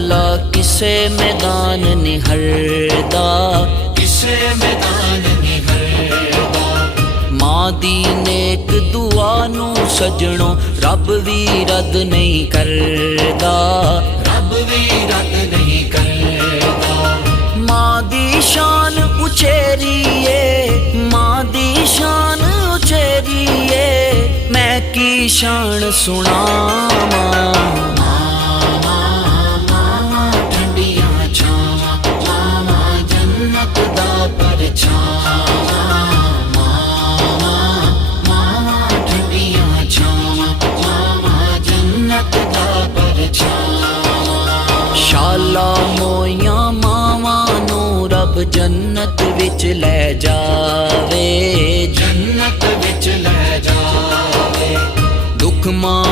लाला किसे मैदान निहरदा, किसे मैदान निहरदा। मां दी नेक दुआ नू सजणों रब भी रद्द नहीं करदा, रब भी रद्द नहीं करदा। मां दी शान उचेरिए, मां दी शान उचेरिए, मैं की शान सुनावां। मामा ठंडियां छावां, मामा जन्नत दा परछावां। मामा ठंडियां छावां, मामा जन्नत दा परछावां। शाला मोइयां मावां नू रब जन्नत विच लै जावे, जन्नत विच लै जावे। दुख मां